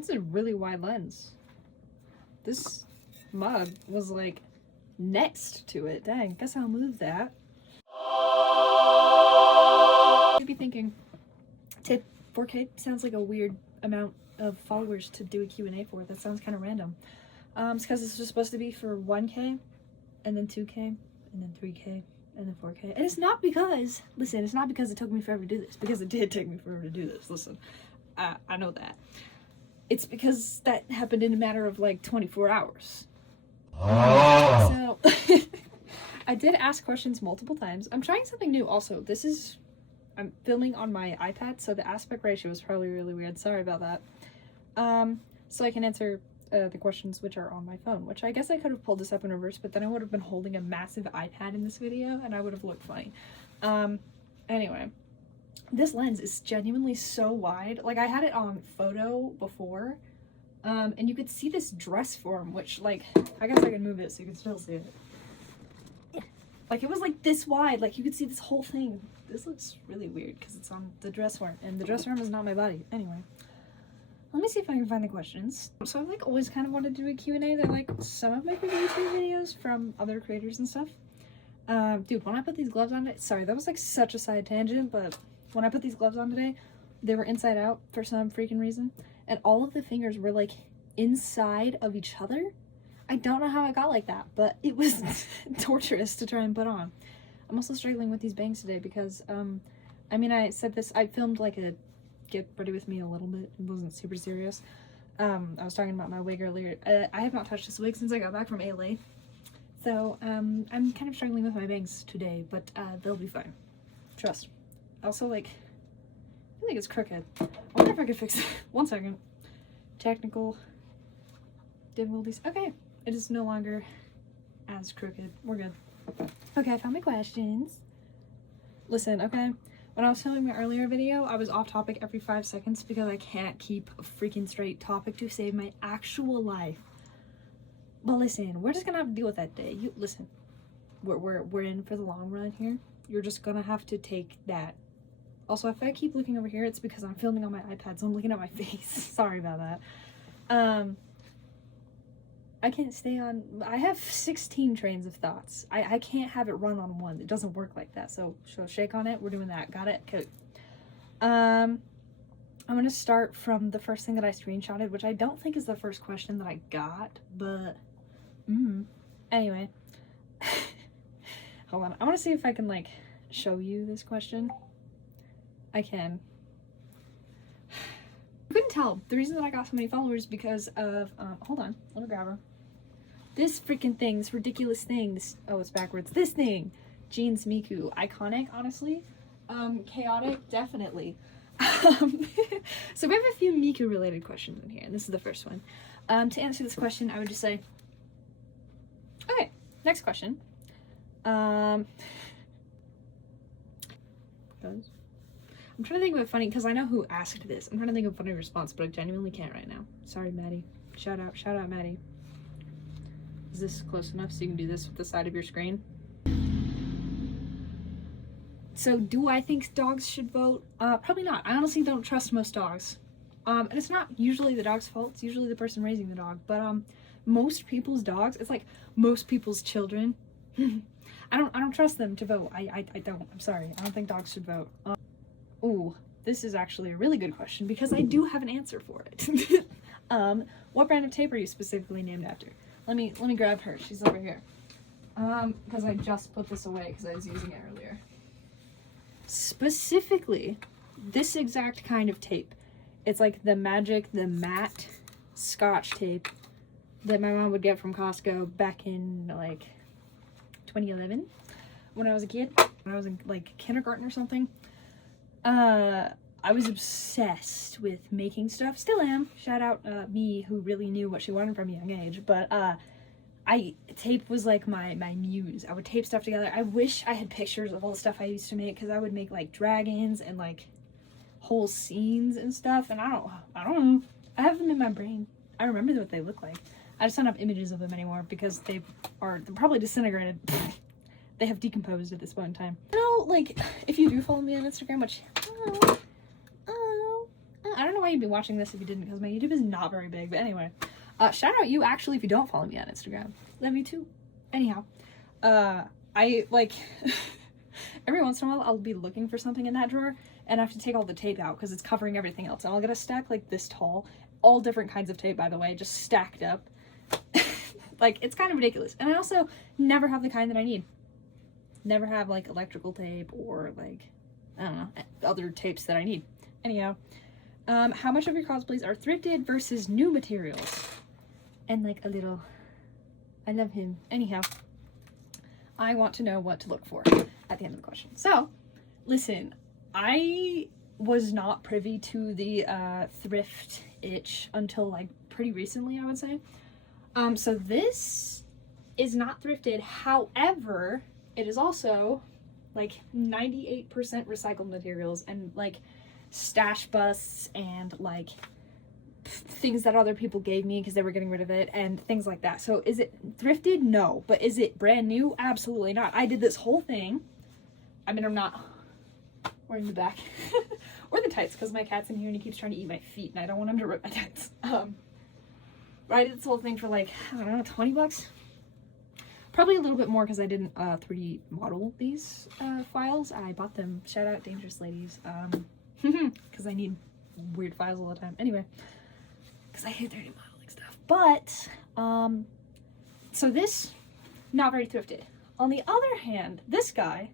This is a really wide lens. This mug was like next to it. Dang, guess I'll move that. You'd be thinking, 4K sounds like a weird amount of followers to do a Q&A for. That sounds kind of random. It's because this was supposed to be for 1K, and then 2K, and then 3K, and then 4K. And it's not because, listen, it's not because it took me forever to do this, because it did take me forever to do this. Listen, I know that. It's because that happened in a matter of like 24 hours. So, I did ask questions multiple times. I'm trying something new also. I'm filming on my iPad, so the aspect ratio is probably really weird. Sorry about that. So I can answer the questions which are on my phone, which I guess I could have pulled this up in reverse, but then I would have been holding a massive iPad in this video, and I would have looked funny. Anyway, this lens is genuinely so wide. Like, I had it on photo before, and you could see this dress form, which, like, I guess I can move it so you can still see it. Like, it was like this wide, like you could see this whole thing. This looks really weird because it's on the dress form, and the dress form is not my body. Anyway, let me see if I can find the questions. So I've like always kind of wanted to do a Q&A. They're like some of my favorite YouTube videos from other creators and stuff. Dude, when I put these gloves on, sorry, that was like such a side tangent, but when I put these gloves on today, they were inside out for some freaking reason, and all of the fingers were like inside of each other. I don't know how I got like that, but it was torturous to try and put on. I'm also struggling with these bangs today because, I mean, I said this, I filmed like a get ready with me a little bit. It wasn't super serious. I was talking about my wig earlier. I have not touched this wig since I got back from LA. So, I'm kind of struggling with my bangs today, but, they'll be fine. Trust. Also, like, I think it's crooked. I wonder if I could fix it. 1 second. Technical difficulties. Okay. It is no longer as crooked. We're good. Okay, I found my questions. Listen, okay? When I was filming my earlier video, I was off topic every 5 seconds because I can't keep a freaking straight topic to save my actual life. But listen, we're just gonna have to deal with that day. You listen, we're in for the long run here. You're just gonna have to take that. Also, if I keep looking over here, it's because I'm filming on my iPad, so I'm looking at my face. Sorry about that. I can't stay on, I have 16 trains of thoughts. I can't have it run on one. It doesn't work like that. So shake on it. We're doing that. Got it? Okay. I'm going to start from the first thing that I screenshotted, which I don't think is the first question that I got, but, anyway. Hold on. I want to see if I can, like, show you this question. I can. You couldn't tell. The reason that I got so many followers because of, hold on, let me grab her. This freaking thing, this ridiculous thing, this, oh, it's backwards. This thing, Jeans Miku, iconic, honestly. Chaotic, definitely. So we have a few Miku related questions in here, and this is the first one. To answer this question, I would just say, okay, next question. I'm trying to think of a funny, because I know who asked this. I'm trying to think of a funny response, but I genuinely can't right now. Sorry, Maddie. Shout out, Maddie. Is this close enough so you can do this with the side of your screen? So, do I think dogs should vote? Probably not. I honestly don't trust most dogs. And it's not usually the dog's fault. It's usually the person raising the dog. But, most people's dogs, it's like most people's children. I don't trust them to vote. I don't. I'm sorry. I don't think dogs should vote. Ooh, this is actually a really good question because I do have an answer for it. What brand of tape are you specifically named after? Let me grab her. She's over here. Because I just put this away because I was using it earlier. Specifically, this exact kind of tape. It's like the matte Scotch tape that my mom would get from Costco back in like 2011 when I was a kid. When I was in like kindergarten or something. I was obsessed with making stuff. Still am. Shout out me who really knew what she wanted from a young age. But tape was like my muse. I would tape stuff together. I wish I had pictures of all the stuff I used to make because I would make like dragons and like whole scenes and stuff. And I don't know. I have them in my brain. I remember what they look like. I just don't have images of them anymore because they're probably disintegrated. They have decomposed at this point in time. You know, like, if you do follow me on Instagram, which, I don't know why why you'd be watching this if you didn't, because my YouTube is not very big. But anyway, shout out you actually if you don't follow me on Instagram. Love you too. Anyhow, I like every once in a while I'll be looking for something in that drawer and I have to take all the tape out because it's covering everything else. And I'll get a stack like this tall, all different kinds of tape, by the way, just stacked up. Like, it's kind of ridiculous. And I also never have the kind that I need. Never have like electrical tape or like, I don't know, other tapes that I need. Anyhow, how much of your cosplays are thrifted versus new materials? And like a little, I love him. Anyhow, I want to know what to look for at the end of the question. So, listen, I was not privy to the thrift itch until like pretty recently, I would say. So this is not thrifted. However, it is also like 98% recycled materials and like stash busts and like things that other people gave me because they were getting rid of it and things like that. So is it thrifted? No. But is it brand new? Absolutely not. I did this whole thing. I mean, I'm not wearing the back or the tights because my cat's in here and he keeps trying to eat my feet and I don't want him to rip my tights. But I did this whole thing for like, I don't know, 20 bucks? Probably a little bit more because I didn't 3D model these files. I bought them. Shout out Dangerous Ladies. Because I need weird files all the time. Anyway, because I hate 3D modeling stuff. But, so this, not very thrifted. On the other hand, this guy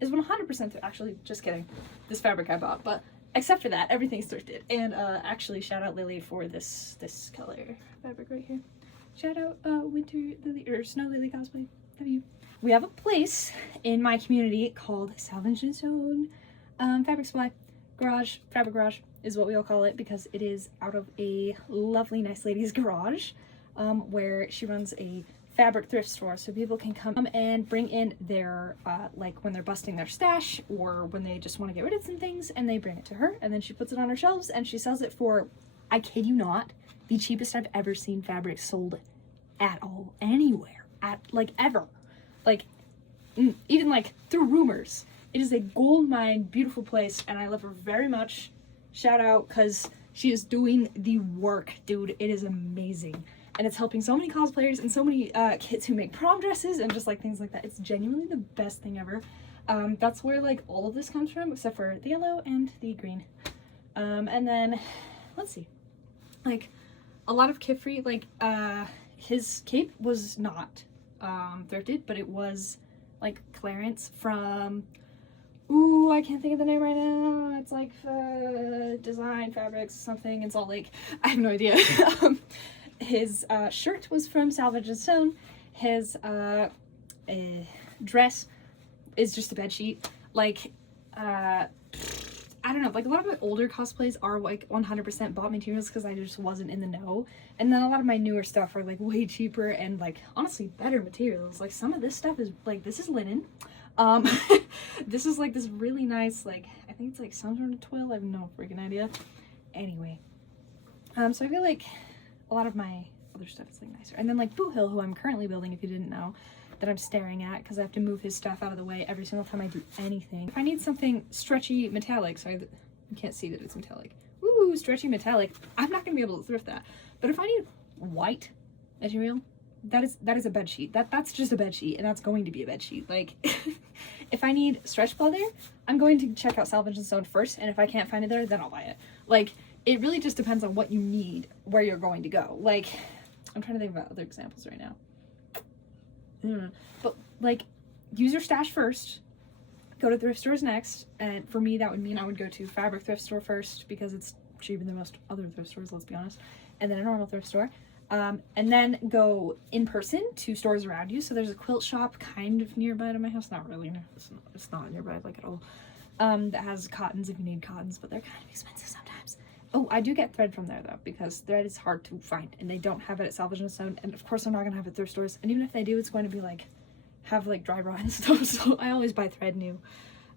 is 100% actually, just kidding. This fabric I bought, but except for that, everything's thrifted. And actually, shout out Lily for this color fabric right here. Shout out Winter Lily or Snow Lily Cosplay. Love you. We have a place in my community called Salvage and Sewn Fabric Supply Garage. Fabric Garage is what we all call it because it is out of a lovely, nice lady's garage where she runs a fabric thrift store, so people can come and bring in their like when they're busting their stash or when they just want to get rid of some things, and they bring it to her and then she puts it on her shelves and she sells it for, I kid you not, the cheapest I've ever seen fabric sold at all, anywhere, at like ever, like even like through rumors. It is a gold mine, beautiful place, and I love her very much. Shout out, because she is doing the work, dude. It is amazing. And it's helping so many cosplayers and so many kids who make prom dresses and just like things like that. It's genuinely the best thing ever. That's where like all of this comes from, except for the yellow and the green. And then, let's see, like a lot of Kifri, like his cape was not thrifted, but it was like clearance from, ooh, I can't think of the name right now. It's like Design Fabrics something in Salt Lake. I have no idea. His shirt was from Salvage and Sewn. His dress is just a bed sheet. Like, I don't know, like a lot of my older cosplays are like 100% bought materials because I just wasn't in the know. And then a lot of my newer stuff are like way cheaper and like honestly better materials. Like some of this stuff is like, this is linen. This is like this really nice, like, I think it's like some sort of twill. I have no freaking idea. Anyway, so I feel like a lot of my other stuff is like nicer. And then like Boo Hill, who I'm currently building, if you didn't know, that I'm staring at because I have to move his stuff out of the way every single time I do anything. If I need something stretchy metallic, so you can't see that it's metallic. Woo, stretchy metallic. I'm not gonna be able to thrift that. But if I need white material, that is a bed sheet. That's just a bed sheet, and that's going to be a bed sheet. Like, if I need stretch leather, I'm going to check out Salvage and Sewn first, and if I can't find it there, then I'll buy it. Like, it really just depends on what you need, where you're going to go. Like, I'm trying to think about other examples right now. But like, use your stash first, go to thrift stores next, and for me that would mean I would go to fabric thrift store first because it's cheaper than most other thrift stores, let's be honest, and then a normal thrift store, and then go in person to stores around you. So there's a quilt shop kind of nearby to my house, not really, it's not nearby like at all, that has cottons if you need cottons, but they're kind of expensive sometimes. Oh, I do get thread from there though, because thread is hard to find and they don't have it at Salvage and Sewn, and of course I'm not gonna have it at thrift stores, and even if they do, it's going to be like, have like dry rot and stuff, so I always buy thread new.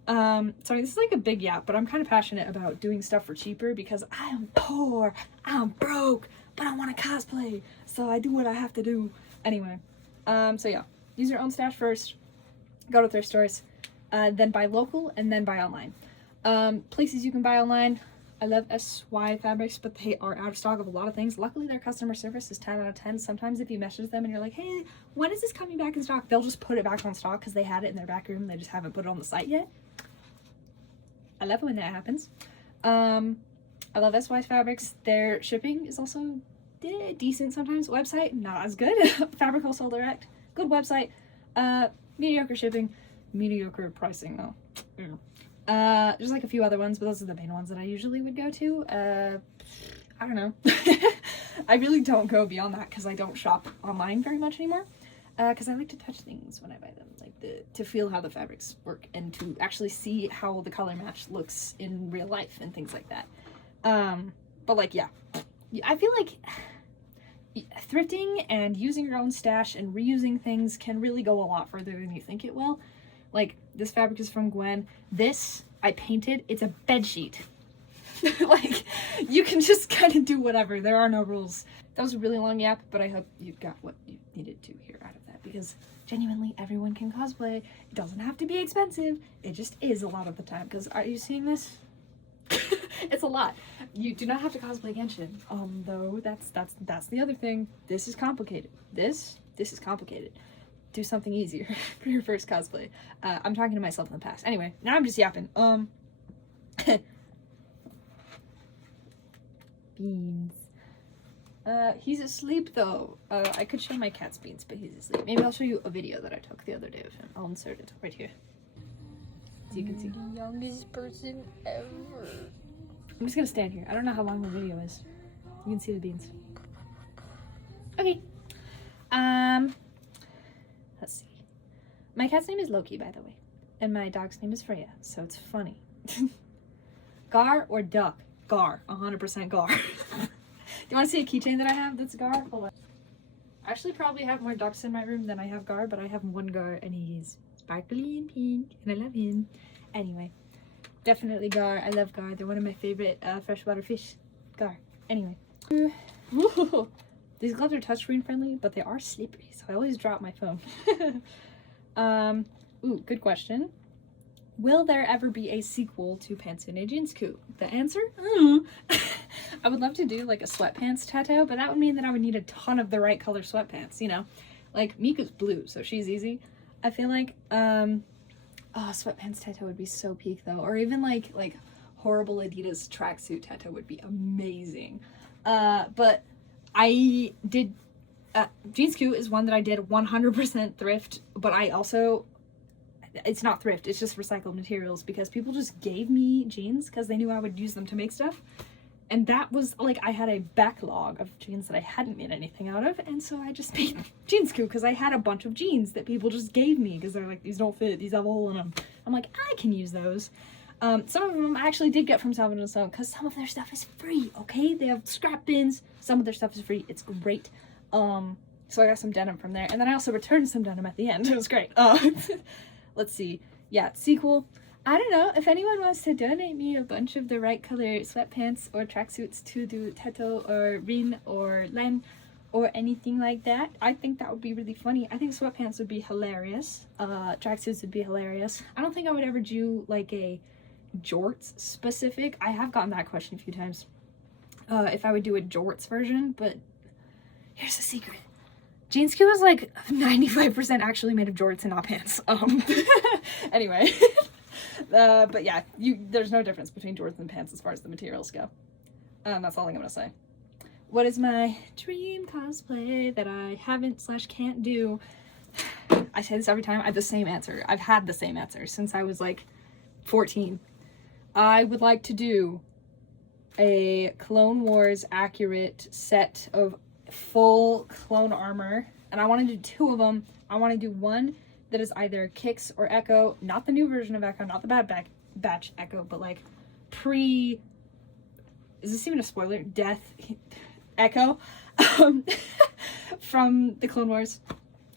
Sorry, this is like a big yap, but I'm kind of passionate about doing stuff for cheaper because I am poor, I'm broke, but I want to cosplay, so I do what I have to do. Anyway, so yeah, use your own stash first, go to thrift stores, then buy local, and then buy online. Places you can buy online, I love SY Fabrics, but they are out of stock of a lot of things. Luckily, their customer service is 10 out of 10. Sometimes if you message them and you're like, hey, when is this coming back in stock? They'll just put it back on stock because they had it in their back room. They just haven't put it on the site yet. I love it when that happens. I love SY Fabrics. Their shipping is also decent sometimes. Website, not as good. Fabric Wholesale Direct, good website. Mediocre shipping, mediocre pricing though. There's like a few other ones, but those are the main ones that I usually would go to. I don't know. I really don't go beyond that because I don't shop online very much anymore. Because I like to touch things when I buy them, like to feel how the fabrics work and to actually see how the color match looks in real life and things like that. But like, yeah, I feel like thrifting and using your own stash and reusing things can really go a lot further than you think it will. Like, this fabric is from Gwen. This, I painted. It's a bed sheet. Like, you can just kind of do whatever. There are no rules. That was a really long yap, but I hope you got what you needed to hear out of that, because genuinely, everyone can cosplay. It doesn't have to be expensive. It just is a lot of the time, because are you seeing this? It's a lot. You do not have to cosplay Genshin. Though that's the other thing. This is complicated. This is complicated. Do something easier for your first cosplay. I'm talking to myself in the past. Anyway, now I'm just yapping. Beans. He's asleep though. I could show my cat's Beans, but he's asleep. Maybe I'll show you a video that I took the other day of him. I'll insert it right here, so you can see. The youngest person ever. I'm just gonna stand here. I don't know how long the video is. You can see the beans. Okay. Let's see. My cat's name is Loki, by the way. And my dog's name is Freya, so it's funny. Gar or duck? Gar. 100% Gar. Do you want to see a keychain that I have that's Gar? Hold on. I actually probably have more ducks in my room than I have Gar, but I have one Gar and he's sparkly and pink and I love him. Anyway. Definitely Gar. I love Gar. They're one of my favorite freshwater fish. Gar. Anyway. Ooh. These gloves are touchscreen friendly, but they are slippery, so I always drop my phone. Ooh, good question. Will there ever be a sequel to Pantsuune Jinsku? The answer? I would love to do like a sweatpants tattoo, but that would mean that I would need a ton of the right color sweatpants, you know? Like, Miku's blue, so she's easy. I feel like, oh, sweatpants tattoo would be so peak though. Or even like horrible Adidas tracksuit tattoo would be amazing. But I did, Jinsku is one that I did 100% thrift, but I also, it's not thrift, it's just recycled materials because people just gave me jeans because they knew I would use them to make stuff. And that was like, I had a backlog of jeans that I hadn't made anything out of, and so I just made Jinsku because I had a bunch of jeans that people just gave me because they're like, these don't fit, these have a hole in them. I'm like, I can use those. Some of them I actually did get from Salvador Stone because some of their stuff is free, okay? They have scrap bins, some of their stuff is free, it's great. So I got some denim from there, and then I also returned some denim at the end. It was great. Let's see. Yeah, sequel. I don't know, if anyone wants to donate me a bunch of the right color sweatpants or tracksuits to do Teto or Rin or Len or anything like that, I think that would be really funny. I think sweatpants would be hilarious. Tracksuits would be hilarious. I don't think I would ever do like a jorts specific. I have gotten that question a few times. If I would do a jorts version, but here's the secret. Jinsku is like 95% actually made of jorts and not pants. Anyway. But yeah, there's no difference between jorts and pants as far as the materials go. That's all I'm gonna say. What is my dream cosplay that I haven't/can't do? I say this every time. I have the same answer. I've had the same answer since I was like 14. I would like to do a Clone Wars accurate set of full clone armor, and I want to do two of them. I want to do one that is either Kix or Echo, not the new version of Echo, not the Bad Batch Echo, but like is this even a spoiler? Death Echo from the Clone Wars.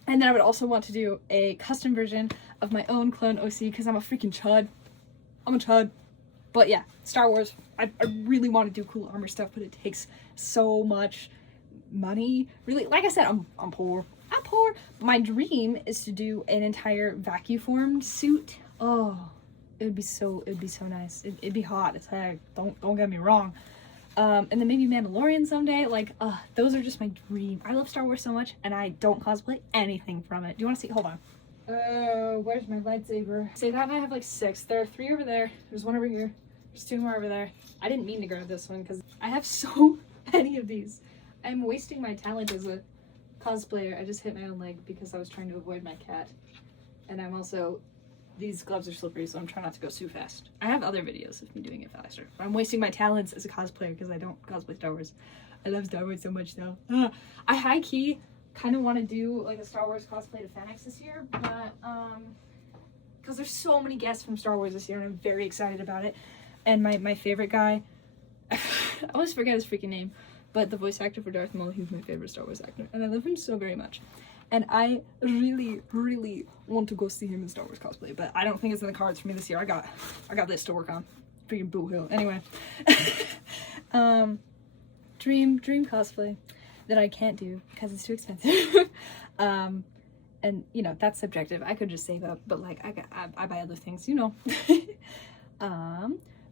And then I would also want to do a custom version of my own clone OC because I'm a freaking chud. I'm a chud. But yeah, Star Wars. I really want to do cool armor stuff, but it takes so much money. Really, like I said, I'm poor. I'm poor. My dream is to do an entire vacuum formed suit. Oh, it'd be so nice. It'd be hot as heck. Don't get me wrong. And then maybe Mandalorian someday. Like, those are just my dream. I love Star Wars so much, and I don't cosplay anything from it. Do you want to see? Hold on. Where's my lightsaber? Say that, and I have like 6. There are 3 over there. There's 1 over here. There's 2 more over there. I didn't mean to grab this one because I have so many of these. I'm wasting my talent as a cosplayer. I just hit my own leg because I was trying to avoid my cat. And I'm also, these gloves are slippery, so I'm trying not to go too fast. I have other videos of me doing it faster. But I'm wasting my talents as a cosplayer because I don't cosplay Star Wars. I love Star Wars so much though. I high-key kind of want to do like a Star Wars cosplay to FanX this year, but because there's so many guests from Star Wars this year and I'm very excited about it. And my favorite guy, I always forget his freaking name, but the voice actor for Darth Maul, he's my favorite Star Wars actor, and I love him so very much. And I really, really want to go see him in Star Wars cosplay, but I don't think it's in the cards for me this year. I got this to work on. Freaking boo hoo. Anyway, dream cosplay that I can't do because it's too expensive. And you know, that's subjective. I could just save up, but like I buy other things, you know.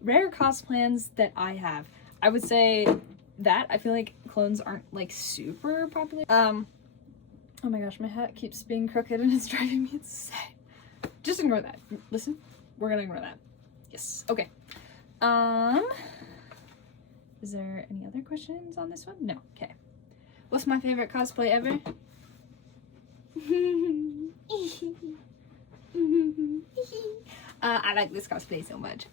Rare cosplans that I have, I would say that I feel like clones aren't like super popular. Oh my gosh, my hat keeps being crooked and it's driving me insane. Just ignore that. Listen, we're gonna ignore that. Yes. Okay. Is there any other questions on this one? No. Okay. What's my favorite cosplay ever? I like this cosplay so much.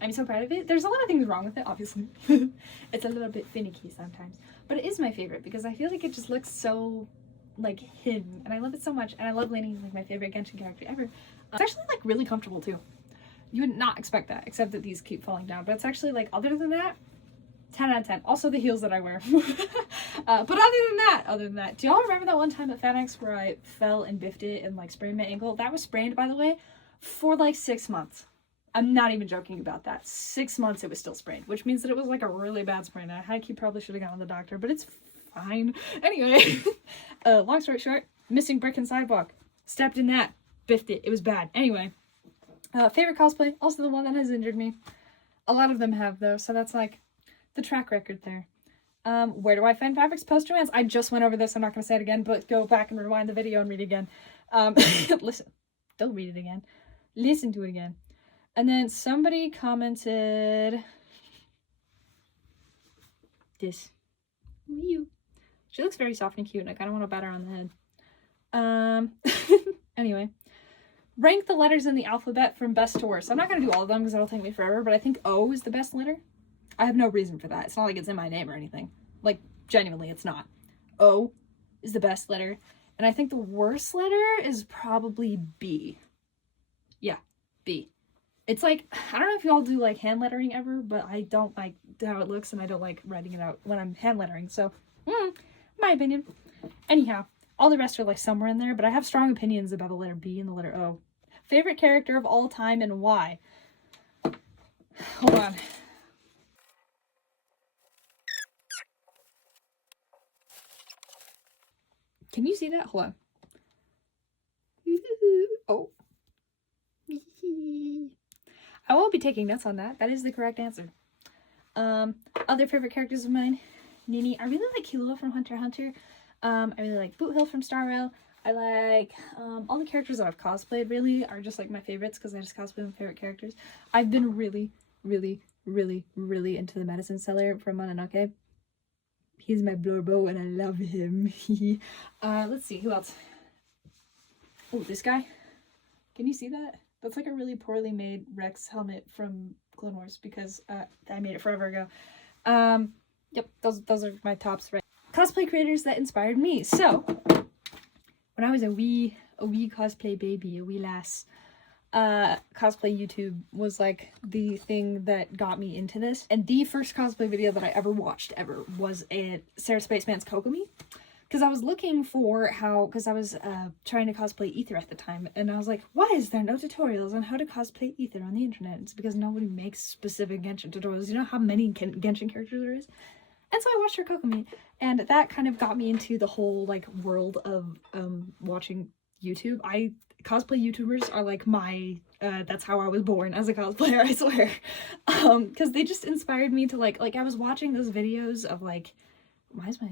I'm so proud of it. There's a lot of things wrong with it, obviously. It's a little bit finicky sometimes, but it is my favorite because I feel like it just looks so like hidden, and I love it so much. And I love Lainey, like my favorite Genshin character ever. It's actually like really comfortable too. You would not expect that, except that these keep falling down. But it's actually like, other than that, 10 out of 10. Also the heels that I wear. But other than that, do y'all remember that one time at FanX where I fell and biffed it and like sprained my ankle? That was sprained, by the way, for like 6 months. I'm not even joking about that. 6 months it was still sprained, which means that it was like a really bad sprain. I probably should have gone to the doctor, but it's fine. Anyway, long story short, missing brick and sidewalk. Stepped in that, biffed it. It was bad. Anyway, favorite cosplay, also the one that has injured me. A lot of them have though, so that's like the track record there. Where do I find fabrics post-romance? I just went over this. I'm not going to say it again, but go back and rewind the video and read it again. Listen, don't read it again. Listen to it again. And then somebody commented this. You. She looks very soft and cute, and I kind of want to bat her on the head. Anyway. Rank the letters in the alphabet from best to worst. I'm not going to do all of them because that'll take me forever, but I think O is the best letter. I have no reason for that. It's not like it's in my name or anything. Like, genuinely, it's not. O is the best letter. And I think the worst letter is probably B. Yeah, B. It's like, I don't know if you all do like hand lettering ever, but I don't like how it looks and I don't like writing it out when I'm hand lettering. So, my opinion. Anyhow, all the rest are like somewhere in there, but I have strong opinions about the letter B and the letter O. Favorite character of all time and why? Hold on. Can you see that? Hold on. Oh. I won't be taking notes on that. That is the correct answer. Other favorite characters of mine. Nini. I really like Killua from Hunter x Hunter. I really like Boot Hill from Star Rail. I like all the characters that I've cosplayed really are just like my favorites because I just cosplay my favorite characters. I've been really, really, really, really into the medicine seller from Mononoke. He's my Blorbo and I love him. Let's see, who else? Oh, this guy. Can you see that? That's like a really poorly made Rex helmet from Clone Wars because I made it forever ago. Yep, those are my tops, right? Cosplay creators that inspired me. So, when I was a wee cosplay baby, a wee lass, cosplay YouTube was like the thing that got me into this. And the first cosplay video that I ever watched was a Sarah Spaceman's Kokomi. Because I was looking for because I was trying to cosplay Ether at the time. And I was like, why is there no tutorials on how to cosplay Ether on the internet? It's because nobody makes specific Genshin tutorials. You know how many Genshin characters there is? And so I watched her Kokomi. And that kind of got me into the whole like world of watching YouTube. Cosplay YouTubers are like my, that's how I was born as a cosplayer, I swear. Because they just inspired me to like I was watching those videos of like, why is my...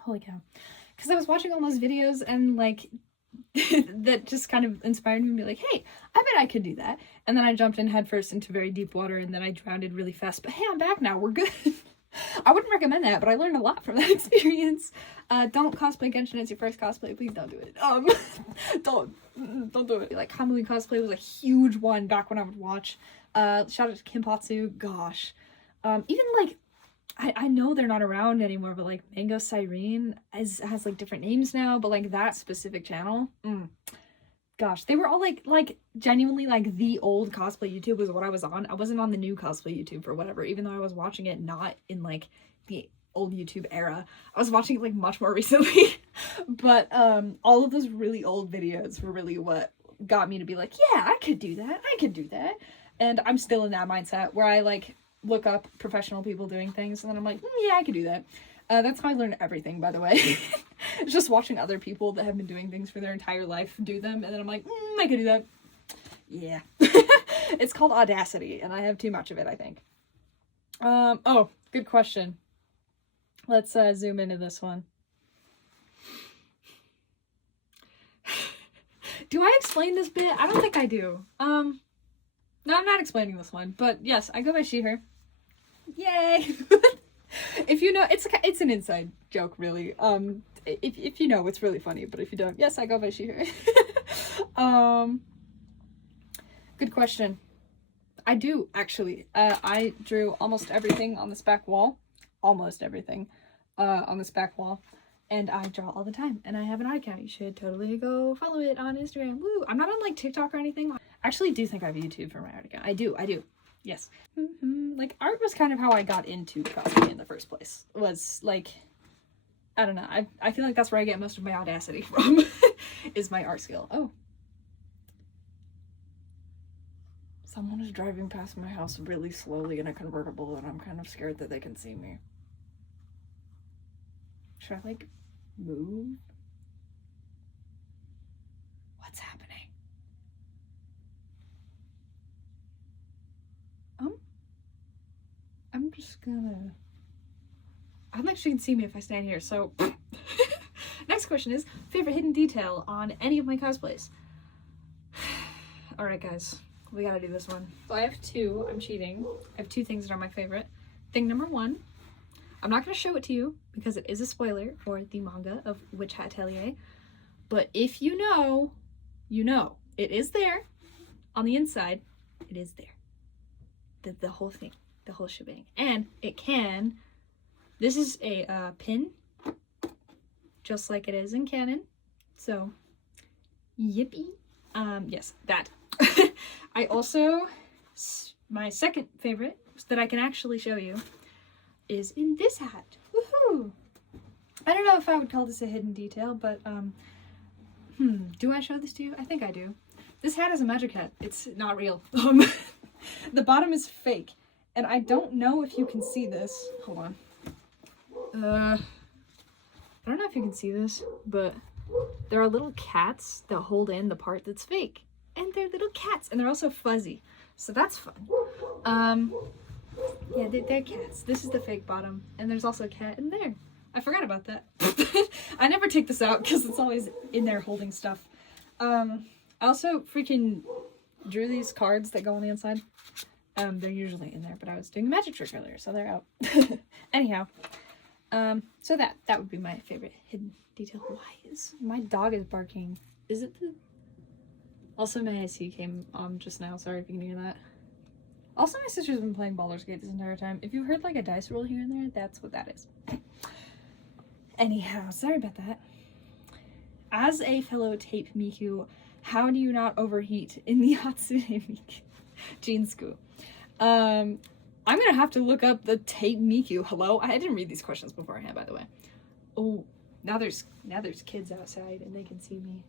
Holy cow. Because I was watching all those videos and like, that just kind of inspired me to be like, hey, I bet I could do that. And then I jumped in headfirst into very deep water and then I drowned really fast. But hey, I'm back now. We're good. I wouldn't recommend that, but I learned a lot from that experience. Don't cosplay Genshin as your first cosplay. Please don't do it. Don't do it. Like, Kamui cosplay was a huge one back when I would watch. Shout out to Kinpatsu. Gosh. Even, like, I know they're not around anymore, but, like, Mango Cyrene has, like, different names now, but, like, that specific channel, gosh, they were all, like, genuinely, like, the old cosplay YouTube was what I was on. I wasn't on the new cosplay YouTube or whatever, even though I was watching it not in, like, the old YouTube era. I was watching it, like, much more recently. But, all of those really old videos were really what got me to be like, yeah, I could do that. I could do that. And I'm still in that mindset where I, like, look up professional people doing things, and then I'm like, yeah, I could do that. That's how I learned everything, by the way. It's just watching other people that have been doing things for their entire life do them, and then I'm like, I could do that. Yeah. It's called audacity, and I have too much of it, I think. Oh, good question. Let's zoom into this one. Do I explain this bit? I don't think I do. No, I'm not explaining this one, but yes, I go by she, her. Yay! If you know, it's an inside joke, really. If you know, it's really funny, but if you don't, yes, I go by she, her. Good question. I do, actually. I drew almost everything on this back wall. Almost everything on this back wall. And I draw all the time. And I have an art account. You should totally go follow it on Instagram. Woo! I'm not on, like, TikTok or anything. I actually do think I have YouTube for my art account. I do. Yes. Like, art was kind of how I got into cosplay in the first place. Was, like, I don't know. I feel like that's where I get most of my audacity from, is my art skill. Oh. Someone is driving past my house really slowly in a convertible, and I'm kind of scared that they can see me. Should I, like, move? What's happening? I'm just gonna... I don't think she can see me if I stand here, so... Next question is, favorite hidden detail on any of my cosplays? Alright, guys. We gotta do this one. So I have two. I'm cheating. I have two things that are my favorite. Thing number one, I'm not gonna show it to you because it is a spoiler for the manga of Witch Hat Atelier. But if you know, you know. It is there. On the inside, it is there. The whole thing. The whole shebang. And it can... This is a pin. Just like it is in canon. So, yippee. Yes, that. I also... My second favorite that I can actually show you is in this hat. Woohoo! I don't know if I would call this a hidden detail, but, do I show this to you? I think I do. This hat is a magic hat. It's not real. The bottom is fake, and I don't know if you can see this. Hold on. I don't know if you can see this, but there are little cats that hold in the part that's fake. And they're little cats, and they're also fuzzy. So that's fun. Yeah, they're cats. This is the fake bottom, and there's also a cat in there. I forgot about that. I never take this out because it's always in there holding stuff. I also freaking drew these cards that go on the inside. They're usually in there, but I was doing a magic trick earlier, so they're out. Anyhow, so that would be my favorite hidden detail. Why is my dog is barking? Is it the... Also, my IC came on just now. Sorry if you can hear that. Also, my sister's been playing Baldur's Gate this entire time. If you heard like a dice roll here and there, that's what that is. Anyhow, sorry about that. As a fellow tape Miku, how do you not overheat in the Hatsune Miku Jean School? I'm gonna have to look up the tape Miku. Hello? I didn't read these questions beforehand, by the way. Oh, now there's kids outside and they can see me.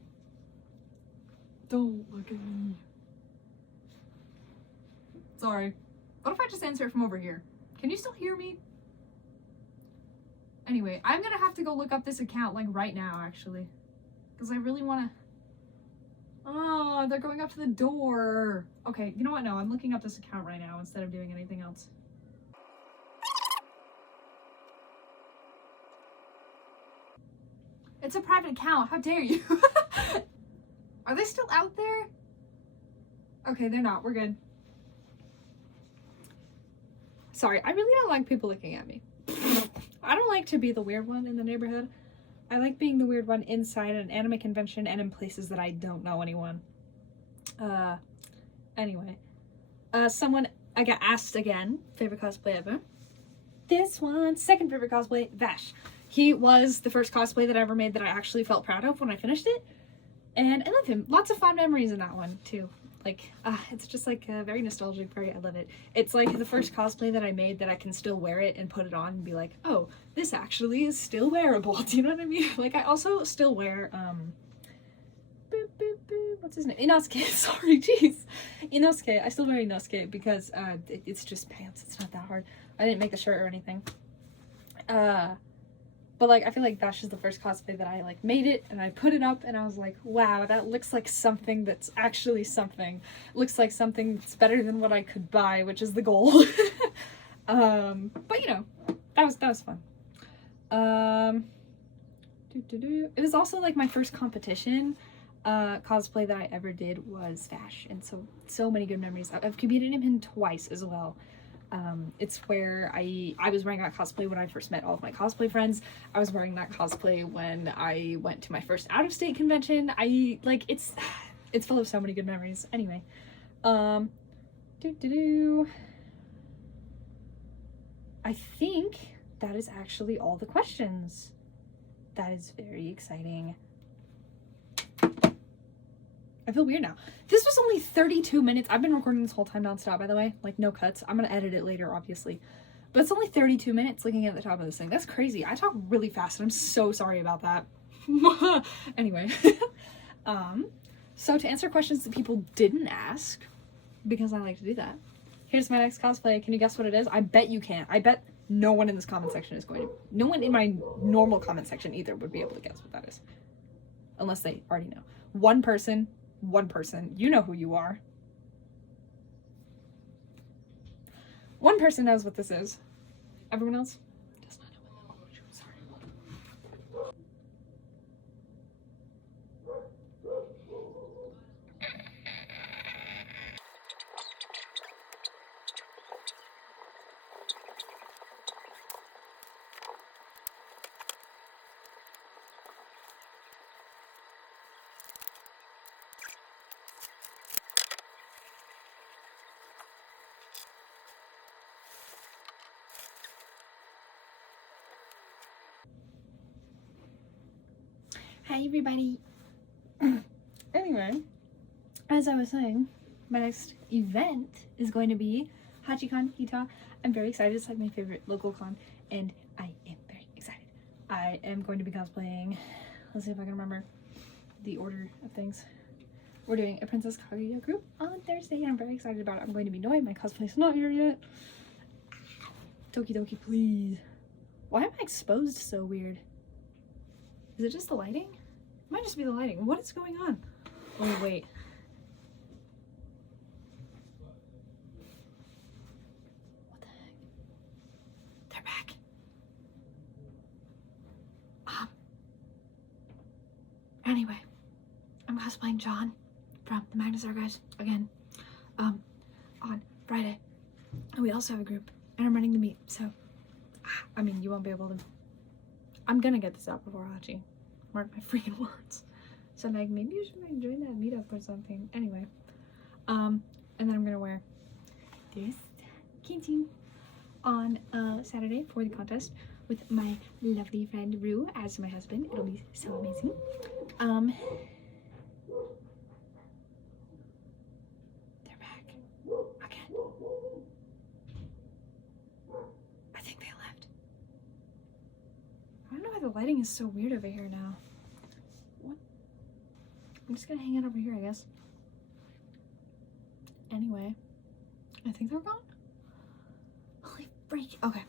Don't look at me. Sorry. What if I just answer it from over here? Can you still hear me? Anyway, I'm gonna have to go look up this account, like, right now, actually. Because I really want to... Oh, they're going up to the door. Okay, you know what? No, I'm looking up this account right now instead of doing anything else. It's a private account. How dare you? Are they still out there? Okay, they're not. We're good. Sorry, I really don't like people looking at me. I don't like to be the weird one in the neighborhood. I like being the weird one inside an anime convention and in places that I don't know anyone. Anyway. I got asked again, favorite cosplay ever. This one, second favorite cosplay, Vash. He was the first cosplay that I ever made that I actually felt proud of when I finished it. And I love him. Lots of fond memories in that one, too. Like, it's just like very nostalgic, I love it. It's like the first cosplay that I made that I can still wear it and put it on and be like, oh, this actually is still wearable. Do you know what I mean? Like, I also still wear, what's his name? Inosuke, sorry, jeez. Inosuke, I still wear Inosuke because it's just pants, it's not that hard. I didn't make the shirt or anything. But, like, I feel like Vash is the first cosplay that I, like, made it, and I put it up, and I was like, wow, that looks like something that's actually something. It looks like something that's better than what I could buy, which is the goal. But, you know, that was fun. It was also, like, my first competition cosplay that I ever did was Vash, and so many good memories. I've competed him twice as well. It's where I was wearing that cosplay when I first met all of my cosplay friends. I was wearing that cosplay when I went to my first out-of-state convention. It's full of so many good memories. Anyway, I think that is actually all the questions. That is very exciting. I feel weird now. This was only 32 minutes. I've been recording this whole time nonstop, by the way. Like, no cuts. I'm gonna edit it later, obviously. But it's only 32 minutes looking at the top of this thing. That's crazy. I talk really fast, and I'm so sorry about that. Anyway. So to answer questions that people didn't ask, because I like to do that, here's my next cosplay. Can you guess what it is? I bet you can't. I bet no one in this comment section is going to... No one in my normal comment section either would be able to guess what that is. Unless they already know. One person, you know who you are. One person knows what this is. Everyone else does not know what that is. Sorry. Hi everybody. Anyway, as I was saying, my next event is going to be HachiCon Kita. I'm very excited. It's like my favorite local con, and I am very excited. I am going to be cosplaying. Let's see if I can remember the order of things. We're doing a Princess Kaguya group on Thursday, and I'm very excited about it. I'm going to be Noi. My cosplay's not here yet. Doki doki, please. Why am I exposed so weird? Is it just the lighting? It might just be the lighting. What is going on? Oh, wait. What the heck? They're back. Anyway, I'm cosplaying John from the Magnus Archives again on Friday. And we also have a group, and I'm running the meet, so I mean, you won't be able to... I'm gonna get this out before Hachi. Mark my freaking words. So like, maybe you should like join that meetup or something. Anyway, and then I'm gonna wear this keychain on Saturday for the contest with my lovely friend Rue as my husband. It'll be so amazing. They're back again. I think they left. I don't know why the lighting is so weird over here now. What? I'm just gonna hang it over here, I guess. Anyway, I think they're gone. Holy freak. Okay.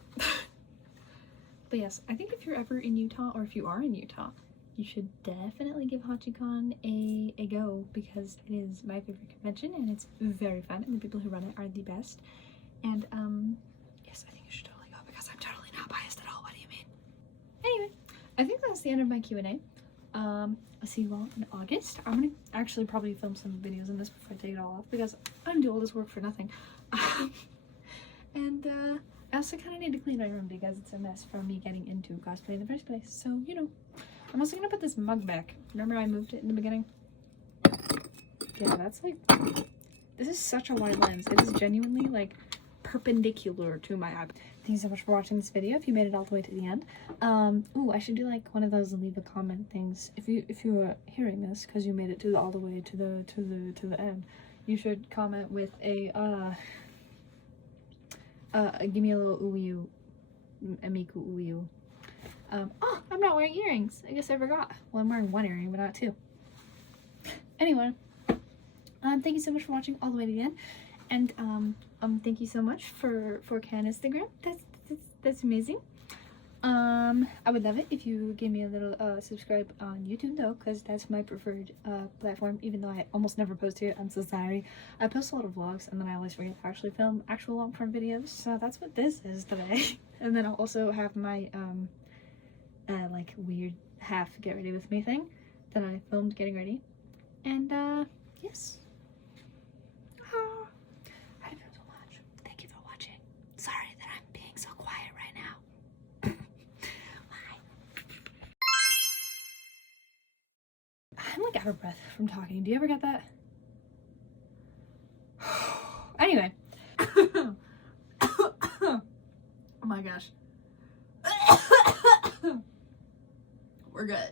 But yes, I think if you're ever in Utah, or if you are in Utah, you should definitely give HachiCon a go, because it is my favorite convention and it's very fun and the people who run it are the best. And yes, I think you should totally go, because I'm totally not biased at all. What do you mean? Anyway, I think that's the end of my Q&A. I'll see you all in August. I'm gonna actually probably film some videos in this before I take it all off, because I'm doing all this work for nothing. And I also kind of need to clean my room because it's a mess from me getting into cosplay in the first place. So, you know, I'm also gonna put this mug back. Remember I moved it in the beginning? Yeah, that's like, this is such a wide lens. It is genuinely like perpendicular to my eye. Thank you so much for watching this video. If you made it all the way to the end, ooh, I should do like one of those leave a comment things. If you are hearing this because you made it to all the way to the end, you should comment with a give me a little ooh amiku ooh. Oh, I'm not wearing earrings. I guess I forgot. Well, I'm wearing one earring, but not two. Anyway, thank you so much for watching all the way to the end. And thank you so much for QnA's Instagram. That's amazing. I would love it if you gave me a little subscribe on YouTube though, because that's my preferred platform, even though I almost never post here. I'm so sorry. I post a lot of vlogs and then I always forget to actually film actual long form videos, so that's what this is today. And then I'll also have my like weird half get ready with me thing that I filmed getting ready. And yes. I love you so much. Thank you for watching. Sorry that I'm being so quiet right now. Bye. I'm like out of breath from talking. Do you ever get that? Anyway. Oh my gosh. We're good.